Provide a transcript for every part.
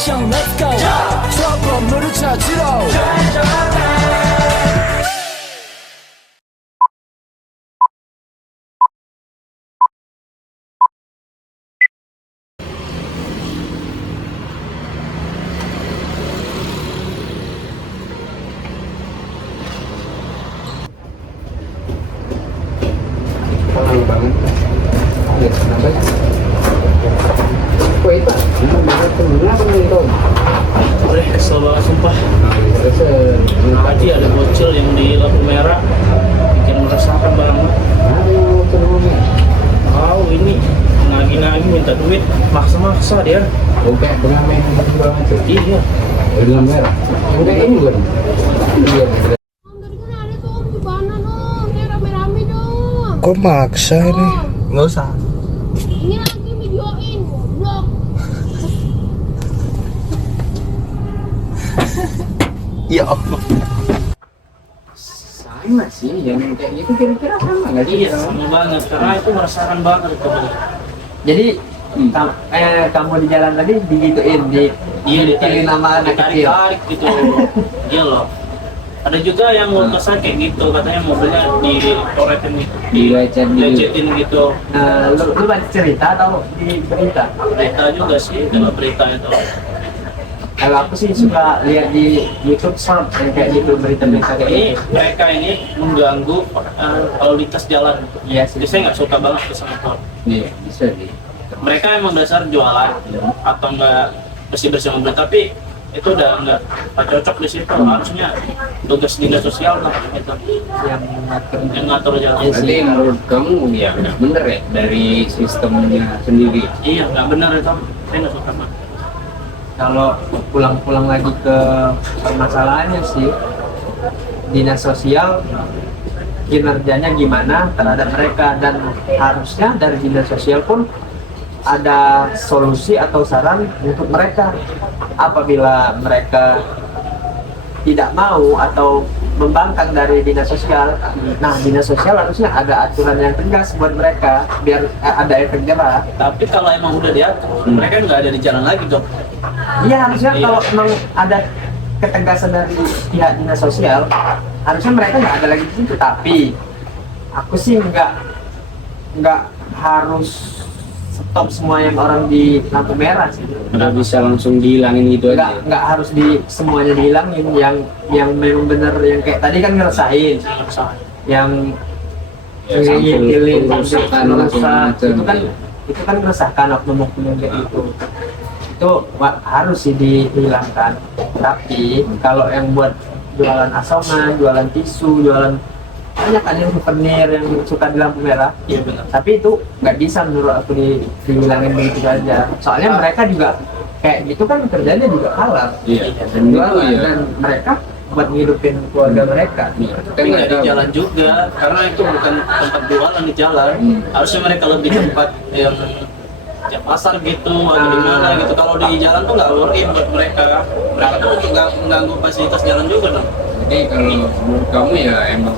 액션 let's go 저 건물을 찾으러 Terlalu banget. Lihat kenapa ya? Kue itu emang banget kenapa nih Tom? Udah kesel banget sumpah. Terus Tadi ada bocil yang di lampu merah bikin meresahkan banget. aduh kenapa? Tahu ini nagih-nagih minta duit, maksa-maksa dia. Oke, dengan main satu banget tuh. Iya. Dengan merah. Udah ini bukan? Iya. Tadi kan ada tuh om di mana dong? Ini rame-rame dong. Kok maksa ini? Nggak usah. Ini lagi videoin, goblok. Ya Allah. Sama sih, yang kayak gitu kira-kira sama nggak sih? Iya, sama banget. Karena itu meresahkan banget itu. Jadi kamu di jalan tadi digituin Iya, ditarik nama anak kecil. ditarik gitu. Iya loh. Ada juga yang mau kesal kayak gitu, katanya mobilnya dikoretin gitu, dilecetin gitu. Lu baca cerita atau di berita? Berita juga sih, dalam berita itu. Kalau aku sih suka lihat di YouTube short yang kayak gitu berita-berita kayak Ini gitu. mereka ini mengganggu lalu lintas jalan. Iya sih. Jadi saya nggak suka banget ke motor. Iya, bisa sih. Mereka emang dasar jualan atau nggak bersih-bersih mobil, tapi itu udah nggak cocok di situ. Harusnya tugas dinas sosial lah itu Yang mengatur. yang ngatur jalan. Iya sih. Berarti menurut kamu ya nggak bener ya dari sistemnya sendiri? Iya, nggak benar itu. Saya nggak suka banget. Kalau pulang-pulang lagi ke permasalahannya sih, dinas sosial kinerjanya gimana terhadap mereka, dan harusnya dari dinas sosial pun ada solusi atau saran untuk mereka apabila mereka tidak mau atau membangkang dari dinas sosial. Nah, dinas sosial harusnya ada aturan yang tegas buat mereka biar ada efek jerah. Tapi kalau emang udah diatur, mereka nggak ada di jalan lagi dong. Iya, harusnya Iya. kalau memang ada ketegasan dari pihak dinas sosial, harusnya mereka nggak ada lagi di situ. Tapi aku sih nggak harus stop semua yang orang di lampu merah sih. Nggak bisa langsung dihilangin gitu aja. Nggak harus semuanya dihilangin. Yang memang bener yang kayak tadi kan ngerasain, yang Ya, sampai ngintilin kerusakan rusak macam-macam. itu kan meresahkan oknum-oknum yang kayak gitu. Itu harus sih dihilangkan. Tapi kalau yang buat jualan asongan, jualan tisu, jualan banyak kan yang souvenir yang suka di lampu merah. Iya benar. Tapi itu nggak bisa menurut aku dihilangin begitu saja. Soalnya mereka juga kayak gitu kan kerjanya juga halal. Iya. Dan itu Jualan, ya. dan mereka buat ngidupin keluarga mereka. Iya, kita Tapi nggak di tahu. jalan juga, karena itu bukan tempat jualan di jalan. Harusnya mereka lebih tempat yang ya pasar gitu atau di mana gitu. Kalau di jalan tuh nggak worry buat mereka. Mereka tuh untuk mengganggu fasilitas jalan juga dong. Jadi kalau menurut kamu ya emang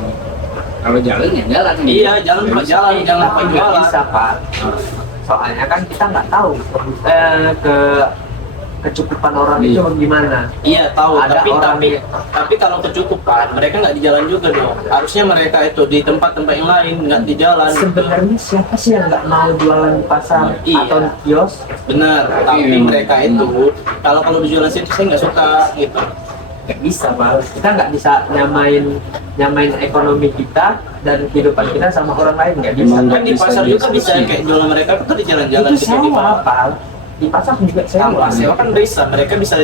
kalau jalan ya jalan. Iya, jalan Nggak cuma bisa. jalan, jangan Tapi apa nggak jualan. bisa, Pak. Soalnya kan kita nggak tahu kecukupan orang itu Iya. gimana. Iya tahu, Ada tapi orang tapi kalau kecukupan mereka nggak di jalan juga dong. Harusnya mereka itu di tempat-tempat yang lain, nggak di jalan. Sebenarnya siapa sih yang nggak mau jualan di pasar Iya. atau di kios? Benar, tapi Iya. mereka itu kalau di jualan situ saya nggak suka gitu. Nggak bisa, Pak. Kita nggak bisa nyamain ekonomi kita dan kehidupan kita sama orang lain, nggak bisa. Emang Kan di bisa pasar juga diskusi. bisa kayak jualan mereka tuh di jalan-jalan Itu gitu di sewa, Pak. Di pasar juga Kalau sewa. sewa kan bisa, mereka bisa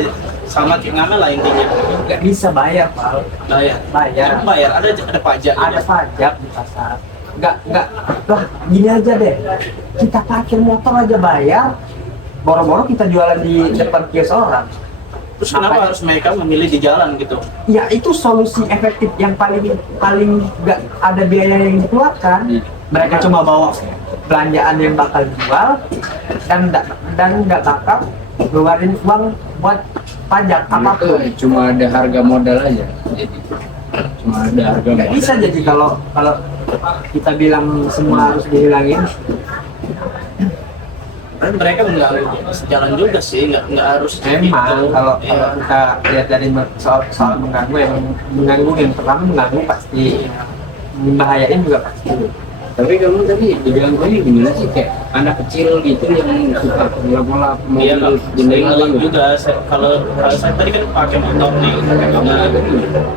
sama kayak ngamen lah intinya. Nggak bisa bayar, Pak. Bayar. Bayar. Bayar, ada pajak. Ada pajak di pasar. Nggak. Lah, gini aja deh. Kita parkir motor aja bayar. Boro-boro kita jualan di depan kios orang. Terus kenapa harus mereka memilih di jalan gitu? Ya itu solusi efektif yang paling nggak ada biaya yang dikeluarkan. Mereka cuma bawa belanjaan yang bakal jual dan nggak bakal ngeluarin uang buat pajak Itu apapun. cuma ada harga modal aja. Jadi cuma ada harga Nggak modal. bisa jadi kalau kita bilang semua harus dihilangin. kan mereka mengganggu sejalan juga sih, nggak harus Memang kalau Iya. kita lihat dari soal mengganggu, yang pertama mengganggu pasti, membahayain juga pasti. Tapi kamu tadi dibilang tadi gimana sih, kayak anak kecil gitu yang suka ngelap-ngelap Iya, mobil sering ngelap gitu. juga. Kalau saya tadi kan pakai motor nih,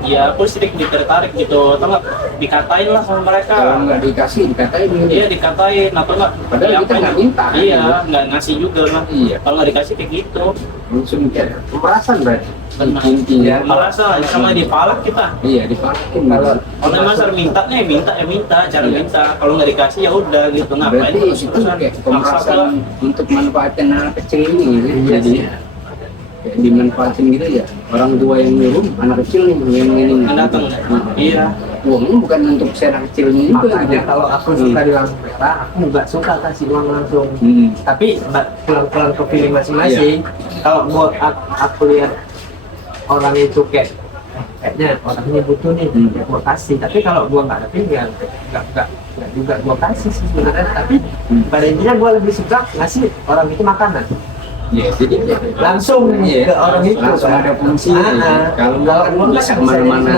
ya aku sedikit tertarik gitu, atau nggak dikatain lah sama mereka. Kalau nggak dikasih dikatain gitu. Iya dikatain, atau nggak? Padahal kita nggak minta. Iya, nggak ngasih juga lah. Iya. Kalau nggak dikasih kayak gitu, Langsung kayak pemerasan berarti. Benar. Intinya. merasa sama dipalak kita. Iya, dipalakin. Kalau masa minta cara minta. Kalau nggak dikasih ya udah gitu, ngapain? Berarti itu kayak pemerasan untuk manfaatin anak kecil ini gitu. Iya, Jadi kayak dimanfaatin gitu ya. Orang tua yang nyuruh, anak kecil nih yang ini. Yang datang. Iya. Uangnya bukan untuk si anak kecil ini juga. Makanya kalau aku suka di lampu merah, aku nggak suka kasih uang langsung. Tapi pulang-pulang ke feeling masing-masing. Kalau buat aku lihat orang itu kayaknya orang ini butuh nih, ya gua kasih. Tapi kalau gua nggak ada pilihan, nggak juga gua kasih sih sebenarnya. Tapi pada intinya gua lebih suka ngasih orang itu makanan Iya, jadi langsung Iya, ke orang itu. langsung kan. ada fungsinya. Kalau Kalau uang bisa kan kemana-mana.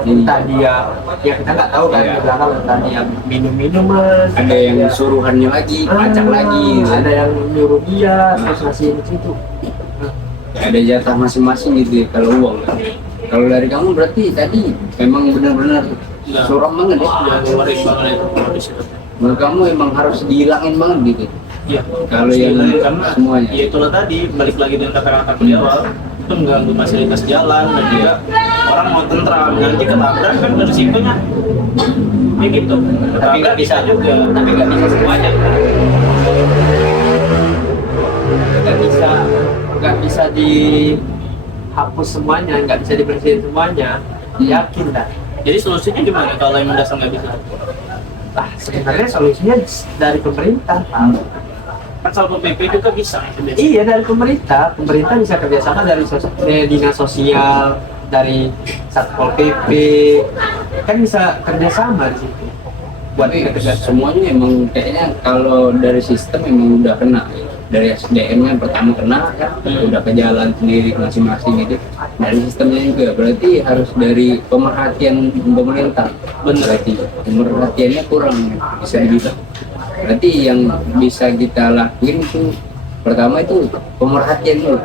Entah dia, ya kita nggak tahu kan Iya. di belakang, entah dia minum-minuman, ada yang suruhannya lagi, pajak lagi, ada yang nyuruh dia terus ngasihin di situ. ada jatah masing-masing gitu ya, kalau uang. Kalau dari kamu berarti tadi memang benar-benar Iya. suram banget ya. Udah ngeluarin banget itu di situ. Menurut kamu emang harus dihilangin banget gitu. Iya. Kalau yang karena semuanya. ya itulah tadi balik lagi dengan kata-kata aku di awal, itu mengganggu fasilitas jalan dan juga orang mau tentram, nanti ketabrak kan risikonya ya gitu. Tapi nggak bisa juga. Tapi nggak bisa semuanya. Nggak bisa dihapus semuanya, nggak bisa dibersihin semuanya. Yakin dah. Jadi solusinya gimana kalau emang dasar nggak bisa? Lah sebenarnya solusinya dari pemerintah. Kan Satpol PP juga bisa. Iya, dari pemerintah bisa kerjasama dari dinas sosial, dari Satpol PP, kan bisa kerjasama di situ. Buat Tapi ketegasan. semuanya emang kayaknya kalau dari sistem emang udah kena. Dari SDM-nya pertama kena kan, udah ke jalan sendiri masing-masing gitu. Dari sistemnya juga berarti harus dari pemerhatian pemerintah. Berarti pemerhatiannya kurang bisa dibilang. Berarti yang bisa kita lakuin itu pertama itu pemerhatian dulu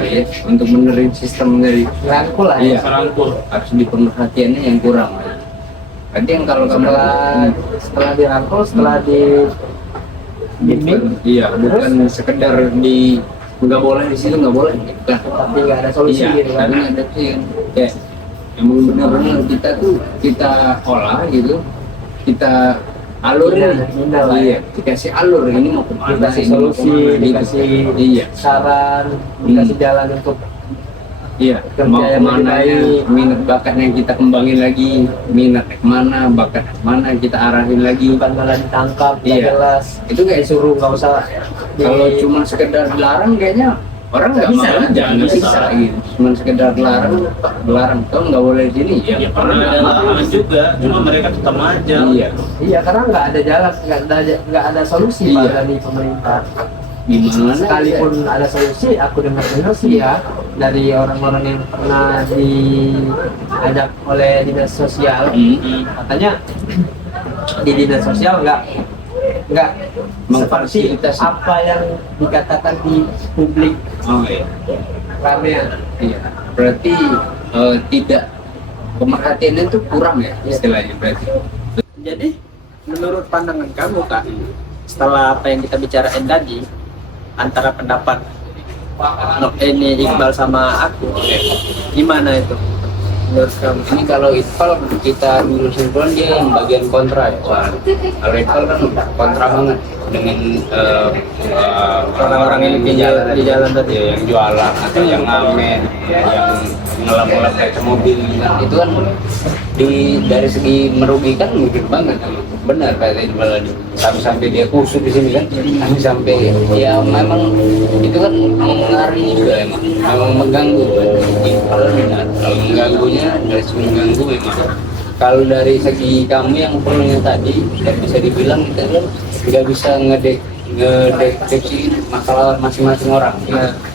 ya, untuk benerin sistem dari Rangkul lah Iya. ya. Merangkul. harus di pemerhatiannya yang kurang. Berarti yang kalau kamu Setelah dirangkul, setelah di bimbing, iya, bukan sekedar di nggak boleh di situ nggak boleh, bukan. tapi nggak ada solusi Iya, gitu kan. tapi ada sih kan kayak emang benar-benar kita olah gitu, kita alurin, Bina lah ya. iya, dikasih alur ini mau kemana, Dikasih ini mau solusi, kemana, gitu. dikasih iya, saran, dikasih jalan untuk iya, kerja mau yang lebih kemana ya, baik. minat bakat yang kita kembangin lagi, minat kemana, bakat kemana kita arahin lagi. bukan malah ditangkap, nggak Iya. jelas. Itu kayak Disuruh nggak usah. kalau cuma sekedar dilarang kayaknya orang nggak Nggak bisa, mau aja, nggak bisa. bisa gitu. Cuma sekedar dilarang, kamu nggak boleh di sini. Ya pernah ada larangan juga, cuma mereka tetap aja. Iya. Iya, karena nggak ada jalan, nggak ada solusi Iya. Pak, dari pemerintah. Gimana? Sekalipun ada solusi, aku dengar sih ya dari orang-orang yang pernah diajak oleh dinas sosial, Hmm. katanya di dinas sosial nggak seperti Memfasilitasi. apa yang dikatakan di publik Oh iya. ramean. Iya. Berarti tidak pemerhatiannya itu kurang ya istilahnya berarti. Jadi menurut pandangan kamu Kak, setelah apa yang kita bicarain tadi antara pendapat ini Iqbal sama aku, gimana itu menurut kamu? Ini kalau Iqbal kita dulu simpulkan dia yang bagian kontra ya. Soalnya. Kalau Iqbal kan kontra banget dengan Orang-orang yang di jalan tadi. ya, yang jualan atau yang ngamen, yang ngelap-ngelap kaca mobil itu kan dari segi merugikan mungkin banget. Benar kata Iqbal tadi. Sampai dia kusut di sini kan, sampai ya memang itu kan mengaruhi juga memang mengganggu. Iqbal benar. Kalau mengganggunya dari segi mengganggu memang. Kalau dari segi kamu yang perlunya tadi, bisa dibilang kita kan nggak bisa ngedeteksi masalah masing-masing orang.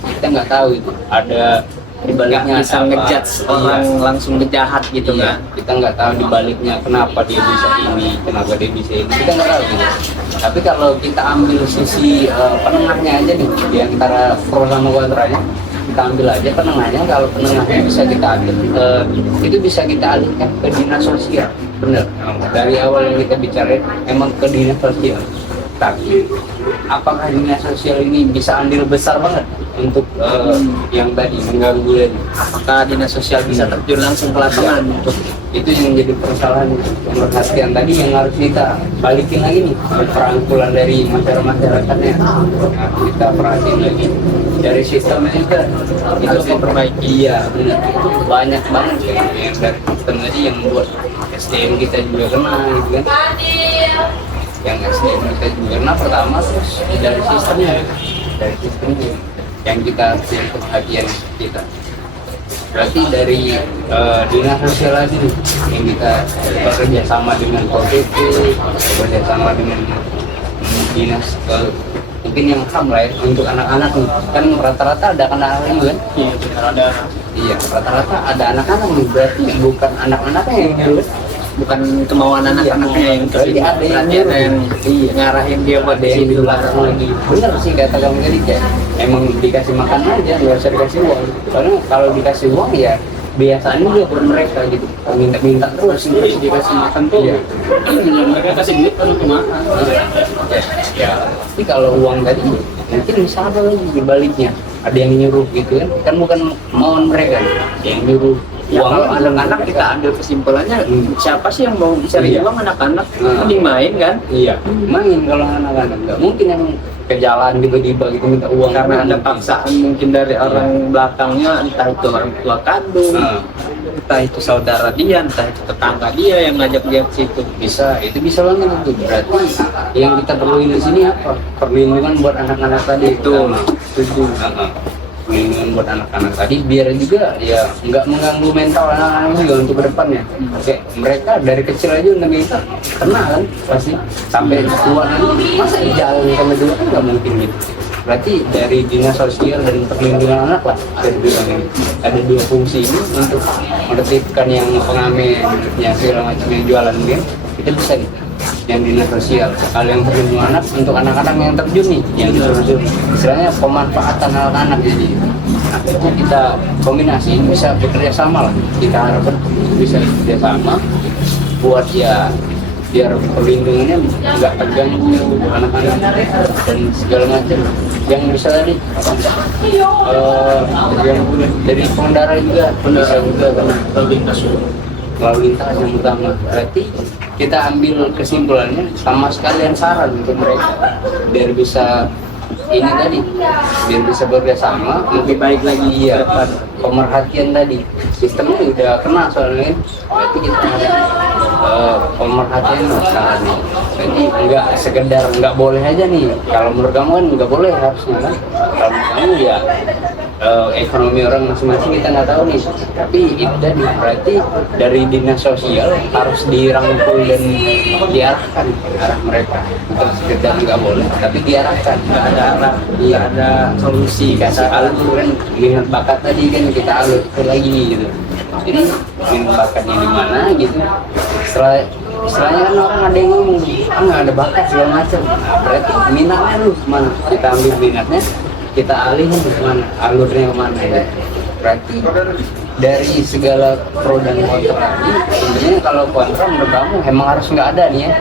Kita nggak tahu itu ada di baliknya bisa apa. ngejudge orang langsung ngejahat gitu Iya, kan. kita nggak tahu di baliknya kenapa dia bisa ini, kenapa dia bisa ini, kita nggak tahu gitu. Tapi kalau kita ambil sisi penengahnya aja nih, di antara pro sama kontranya, kita ambil aja penengahnya. Kalau penengahnya bisa kita ambil, itu bisa kita alihkan ke dinas sosial, bener. Dari awal yang kita bicarain emang ke dinas sosial. Tapi apakah dinas sosial ini bisa andil besar banget untuk yang tadi mengganggu dan Apakah dinas sosial bisa terjun langsung ke lapangan untuk itu yang jadi permasalahan pemerhatian tadi yang harus kita balikin lagi nih, perangkulan dari masyarakatnya. Nah, kita perhatiin lagi dari sistemnya juga itu Harus diperbaiki. Iya, benar. Banyak banget yang dari sistem tadi yang membuat SDM kita juga kena gitu kan. Yang SDM kita juga kena pertama, terus dari sistemnya yang kita jadi perhatian kita. Berarti dari dinas sosial lagi nih, yang kita bekerja sama dengan KPP, bekerja sama dengan dinas mungkin yang HAM lah ya, untuk anak-anak nih. Kan rata-rata ada anak-anak juga kan? Iya, benar ada. Iya, rata-rata ada anak-anak nih, berarti bukan anak-anaknya yang nyuruh. bukan kemauan anak-anaknya yang Berarti ada yang ada yang iya. ngarahin dia buat Ada di yang situ. dilarang lagi. Bener sih kata kamu tadi, kayak emang dikasih makan aja, nggak usah dikasih uang. Karena kalau dikasih uang ya biasanya juga buat mereka gitu, minta-minta terus Jadi dikasih makan tuh, Iya. mereka kasih duit kan untuk makan. Ya, tapi kalau uang tadi mungkin bisa ada lagi di baliknya, ada yang nyuruh gitu kan bukan kemauan mereka, yang nyuruh Ya, uang kalau anak-anak kita ambil kesimpulannya, siapa sih yang mau cari Iya. uang anak-anak? Nah. Mending main kan? iya main. Kalau anak-anak nggak mungkin yang ke jalan tiba-tiba gitu minta uang Karena ada paksaan mungkin dari orang belakangnya, entah itu orang tua kandung, Nah, entah itu saudara dia, entah itu tetangga dia yang ngajak dia ke situ. itu bisa banget itu. Berarti yang kita perluin di sini apa? Perlindungan buat anak-anak tadi. Itu, setuju. Perlindungan buat anak-anak tadi biar juga ya nggak mengganggu mental anak-anak juga untuk kedepannya. Oke, mereka dari kecil aja udah kita kena kan pasti sampai tua nanti, masa di jalan sama juga kan nggak mungkin gitu. Berarti dari dinas sosial dan perlindungan anak lah saya bilang ini. Ada dua fungsi ini untuk menertibkan yang pengamen, yang segala macam yang jualan game, kita bisa gitu. Yang dinas sosial, kalau yang perlindungan anak untuk anak-anak yang terjun nih, yang terjun istilahnya pemanfaatan anak-anak. Jadi nah, itu kita kombinasi bisa bekerja sama lah, kita harapkan bisa bekerja sama buat ya biar perlindungannya nggak terganggu anak-anak dan segala macam yang bisa tadi yang dari pengendara juga bisa juga karena lalu lintas yang utama. Berarti kita ambil kesimpulannya sama sekalian saran untuk mereka biar bisa ini tadi, biar bisa bekerjasama lebih baik lagi. Iya, pemerhatian tadi sistemnya udah kena soalnya kan. Berarti kita pemerhatian masalah nih. Jadi nggak sekedar nggak boleh aja nih. Kalau menurut kamu kan nggak boleh harusnya kan. Kalau menurut kamu ya ekonomi orang masing-masing kita nggak tahu nih, tapi itu tadi berarti dari dinas sosial harus dirangkul dan diarahkan arah mereka, bukan sekedar nggak boleh tapi diarahkan. Nggak ada arah, nggak ada solusi. Kasih alur kan, minat bakat tadi kan kita alur lagi gitu. Jadi minat bakatnya di mana gitu, istilahnya kan orang ada yang ngomong nggak ada bakat segala macam. Nah, berarti minatnya lu mana, kita ambil minatnya, kita alihin kemana, alurnya kemana ya. Berarti dari segala pro dan kontra ini, sebenarnya kalau kontra menurut kamu emang harus nggak ada nih ya,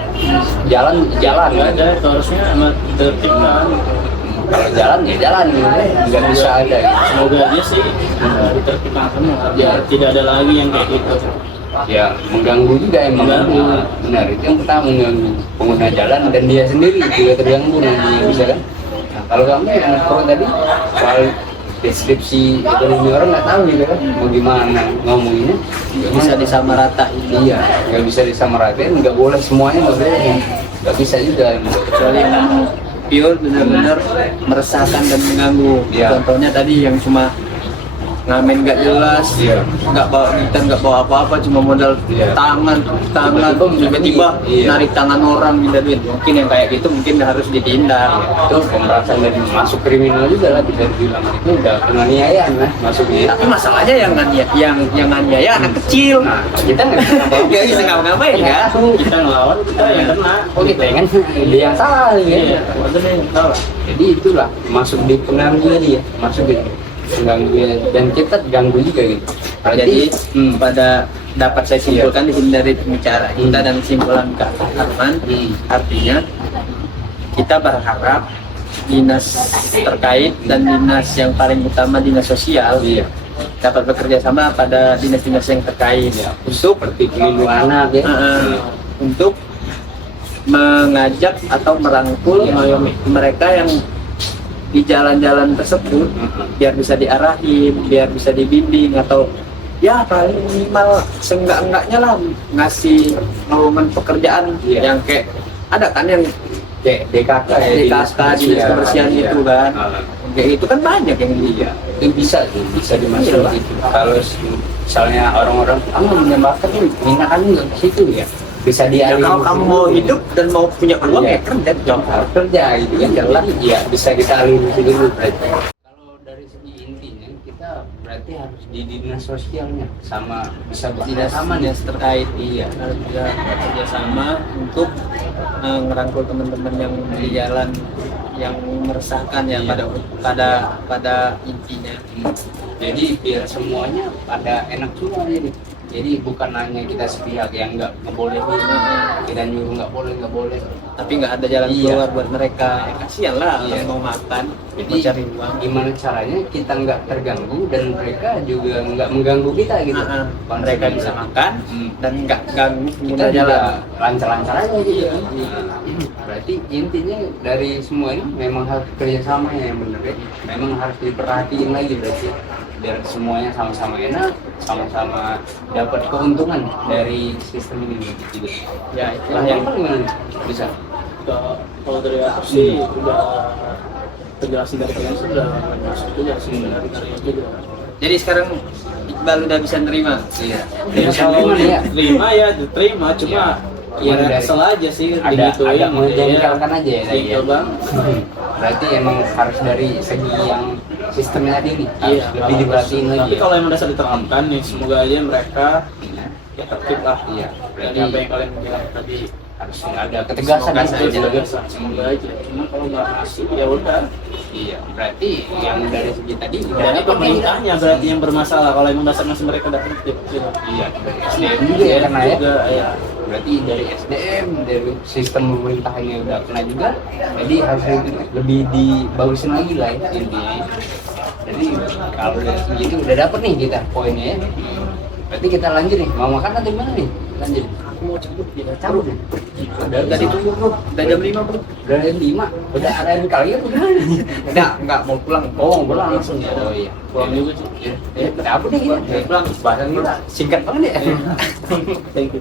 jalan Nggak ada, itu harusnya emang ditertibkan. kalau jalan ya jalan gitu, nggak bisa ada gitu. Semoga aja sih ditertibkan semua, biar tidak ada lagi yang kayak gitu. Ya mengganggu juga emang. Mengganggu. Benar, itu yang pertama, mengganggu pengguna jalan dan dia sendiri juga terganggu nantinya bisa kan. Nah, kalau kamu yang pro tadi soal deskripsi ekonomi orang nggak tahu gitu kan mau gimana ngomonginnya, Nggak bisa disamaratain. iya nggak bisa disamaratain, nggak boleh semuanya, nggak bisa juga. Kecuali yang pure benar-benar meresahkan dan mengganggu. Iya. Contohnya tadi yang cuma ngamen nggak jelas, nggak bawa gitar, nggak bawa apa-apa, cuma modal tangan tiba-tiba narik tangan orang minta duit. Mungkin yang kayak gitu mungkin harus ditindak. Itu pemerasan dan masuk kriminal juga lah, bisa dibilang itu udah penganiayaan lah masuknya. Tapi masalahnya yang nganiaya anak kecil. Nah, kita nggak bisa ngapa-ngapain ya. Kita ngelawan, kita yang kena. Oh kita kan dia yang salah Iya, ya. maksudnya yang salah. Jadi itulah masuk di pengaruh dia, masuk di mengganggu dia, dan kita ganggu juga gitu. Jadi pada dapat saya simpulkan di sini dari pembicara kita dan kesimpulan Kak Arman, artinya kita berharap dinas terkait dan dinas yang paling utama dinas sosial dapat bekerja sama pada dinas-dinas yang terkait untuk Seperti pelindungan anak ya. untuk mengajak atau merangkul mereka yang di jalan-jalan tersebut biar bisa diarahin, biar bisa dibimbing, atau ya paling minimal seenggak-enggaknya lah ngasih lowongan pekerjaan yang kayak ada kan yang DKK ya, DKK dinas kebersihan itu kan, kayak itu kan banyak yang itu bisa dimasukkan gitu. Kalau misalnya orang-orang menyembahkan minat nggak ke situ ya, bisa ya, dialih. kalau kamu mau hidup dan mau punya uang ya kerja harus kerja gitu kan, jalan ya bisa kita alih dulu berarti. Kalau dari segi intinya kita berarti harus di dinas sosialnya sama bisa bekerja sama dinas terkait harus bisa bekerja sama untuk ngerangkul teman-teman yang di jalan yang meresahkan ya pada intinya. Jadi biar semuanya pada enak semua jadi bukan hanya kita sepihak yang nggak ngebolehin, kita nyuruh nggak boleh, tapi nggak ada jalan keluar buat mereka. Ya, kasihan lah orang mau makan, jadi mau cari uang. Gimana caranya kita nggak terganggu dan mereka juga nggak mengganggu kita gitu. Mereka bisa makan dan nggak ganggu kita pengguna juga jalan. lancar-lancar aja gitu. Berarti intinya dari semua ini memang harus kerjasama yang benar ya. Memang harus diperhatiin lagi berarti biar semuanya sama-sama enak, sama-sama dapat keuntungan dari sistem ini gitu. Ya itulah yang gimana bisa. Kalau dari aku sih udah penjelasan dari kalian sudah masuk juga sih dari juga. jadi sekarang Iqbal udah bisa nerima. Iya. Kalau diterima ya diterima, cuma ya Dari- kesel aja sih agak digituin, menjengkelkan aja ya tadi ya. gitu bang. Berarti emang harus dari segi yang sistemnya tadi nih harus Iya, lebih diperhatiin lagi tapi ya. kalau emang dasar diterapkan nih, semoga aja mereka ya tertib lah. Iya, Dari berarti apa yang kalian bilang tadi, harus ada ketegasan Semoga aja. saja. semoga aja. Cuma kalau nggak masuk ya udah. Iya, berarti yang dari segi tadi udah Jadi dapat nih. pemerintahnya berarti yang bermasalah kalau emang dasar masih mereka udah tertib. Gitu. Iya, dari SDM juga ya karena ya. Juga ya. Berarti dari SDM, dari sistem pemerintahannya udah kena juga, jadi harus lebih dibagusin lagi lah ya intinya. Jadi kalau dari segi itu udah dapet nih kita poinnya ya. Berarti kita lanjut nih, mau makan atau gimana nih? Lanjut. Aku mau cabut ya. Cabut nih. Udah ditunggu bro. Udah jam 5 bro. Udah jam 5, udah ada yang kalian udah. Enggak mau pulang. Oh, pulang langsung ya. Oh iya. Pulang juga sih. Cabut nih kita. Pulang. Bahasan kita singkat banget ya. Thank you.